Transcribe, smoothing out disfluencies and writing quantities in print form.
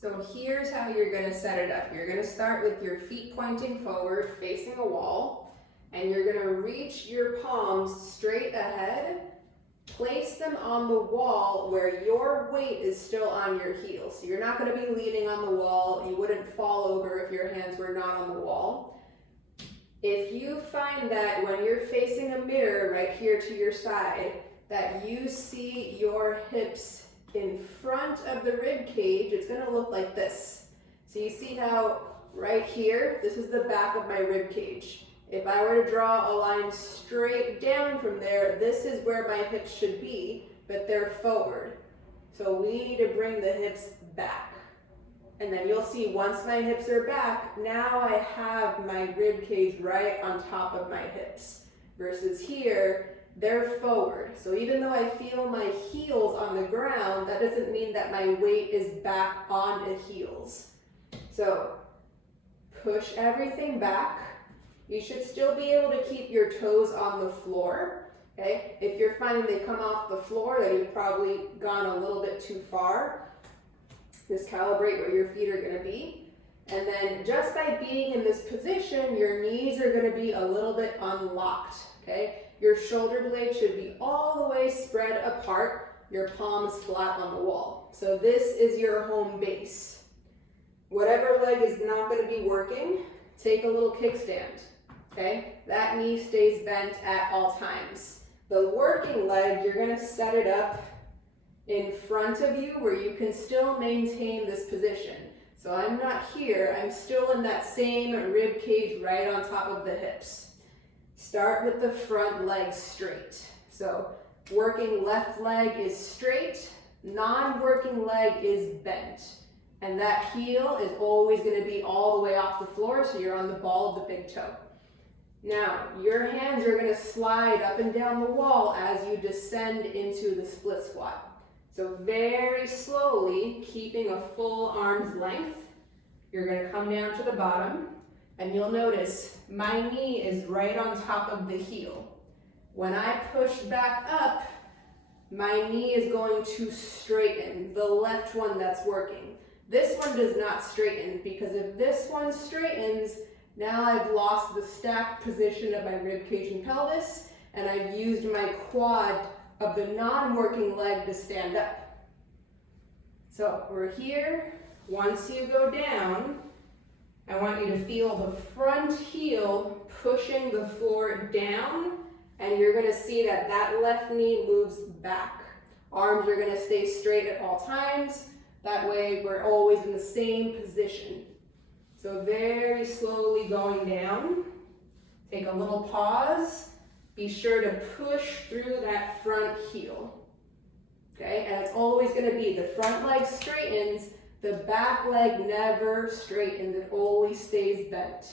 So here's how you're gonna set it up. You're gonna start with your feet pointing forward, facing a wall, and you're gonna reach your palms straight ahead, place them on the wall where your weight is still on your heels. So you're not gonna be leaning on the wall. You wouldn't fall over if your hands were not on the wall. If you find that when you're facing a mirror right here to your side, that you see your hips in front of the rib cage, it's gonna look like this. So you see how right here, this is the back of my rib cage. If I were to draw a line straight down from there, this is where my hips should be, but they're forward. So we need to bring the hips back. And then you'll see once my hips are back, now I have my rib cage right on top of my hips. Versus here, they're forward. So even though I feel my heels on the ground, that doesn't mean that my weight is back on the heels. So push everything back. You should still be able to keep your toes on the floor. Okay? If you're finding they come off the floor, then you've probably gone a little bit too far. Just calibrate where your feet are gonna be. And then just by being in this position, your knees are gonna be a little bit unlocked, okay? Your shoulder blades should be all the way spread apart, your palms flat on the wall. So this is your home base. Whatever leg is not gonna be working, take a little kickstand, okay? That knee stays bent at all times. The working leg, you're gonna set it up in front of you where you can still maintain this position. So I'm not here, I'm still in that same rib cage right on top of the hips. Start with the front leg straight. So working left leg is straight, non-working leg is bent. And that heel is always gonna be all the way off the floor, so you're on the ball of the big toe. Now, your hands are gonna slide up and down the wall as you descend into the split squat. So very slowly, keeping a full arm's length, you're gonna come down to the bottom, and you'll notice my knee is right on top of the heel. When I push back up, my knee is going to straighten, the left one that's working. This one does not straighten, because if this one straightens, now I've lost the stacked position of my rib cage and pelvis, and I've used my quad of the non-working leg to stand up. So we're here. Once you go down, I want you to feel the front heel pushing the floor down, and you're gonna see that that left knee moves back. Arms are gonna stay straight at all times. That way we're always in the same position. So very slowly going down. Take a little pause. Be sure to push through that front heel. Okay, and it's always gonna be the front leg straightens, the back leg never straightens, it always stays bent.